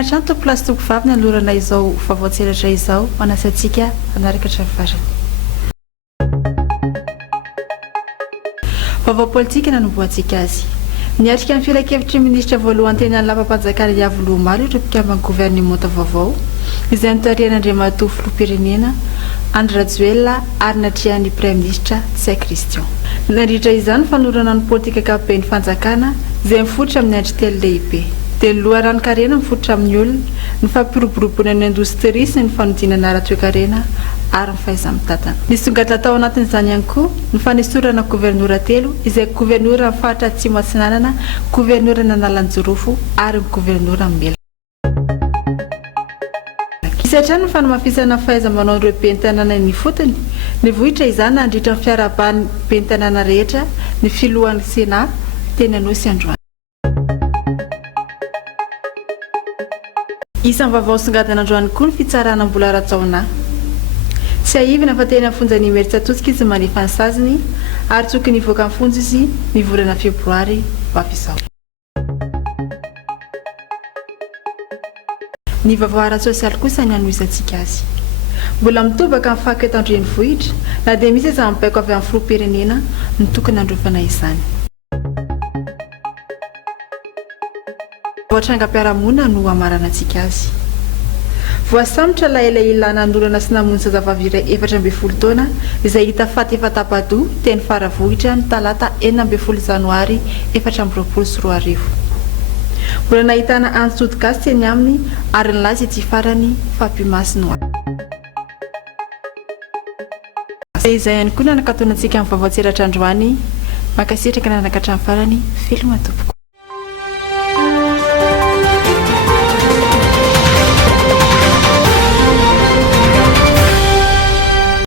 Mianatra to plasitoko vavy ny alorana izao vavaotseratra izao manasantsika anarakatra farany. Vaovao politika nanomboantsika azy. Niatrika amin'ny filan-kevitry ministra voalohany teny any Lapa-Panjakana Iavolomaly ireo mpikambana gouvernemanta vaovao izay notarihana Andriamatoa filoham-pirenena Andry Rajoelina ary natrihan'ny Premier Ministra Tsay Christian. Nandritra izany fanorana ny politika ankapobeny fanjakana izay mifototra amin'ny andro telo lehibe. Dia ny loharanon-karena mifototra amin'ny olona, ny fampiroboroboana ny indostria sy ny fanodinana ara-toe-karena ary ny fahaiza-mitantana. Nisongadina tao anatin'izany ihany koa ny fanesorana gouvernoura telo izay gouvernoura amin'ny faritra Atsimo Atsinanana, gouvernoura ny Analanjorofo ary gouvernoura Mela. Isantrano ny fanamafisana fahaiza-manao ireo bentanana ny fotony, ny vohitra izany nandritra ny fiaraban'ny bentanana rehetra ny filohan'ny Sena teny Anosy androany. Isan'ny vaovao songadina androany koa ny fitsarana mbola ratsaona. Tsy aivina fa teny amin'ny fonjany Imerintsatotsika izy manefa ny saziny ary tokony hivoaka amin'ny fonjy izy ny volana Febroary vavizao. Ny vaovao ara-tsosialy kosa ny anoizantsika azy. Mbola mitobaka amin'ny fahaketo andrenivohitra na dia misy izy mibaiko avy amin'ny filoham-pirenena ny tokony androfana izany. Trangam-piarahamonina no amarana antsika azy. Voasambotra ilay ilana an'olana sy namonjy zazavavy iray 14 taona izay hita faty efa tapadoha teny Faravohitra ny talata 12 Janoary 2024. Mbola nahitana antsody gasy teny aminy ary nilaza ety farany fampimasino. Izay ihany koa nanakatona antsika amin'ny vaovao tseratra androany, makasitraka nanakatra amin'ny farany veloma tompoko.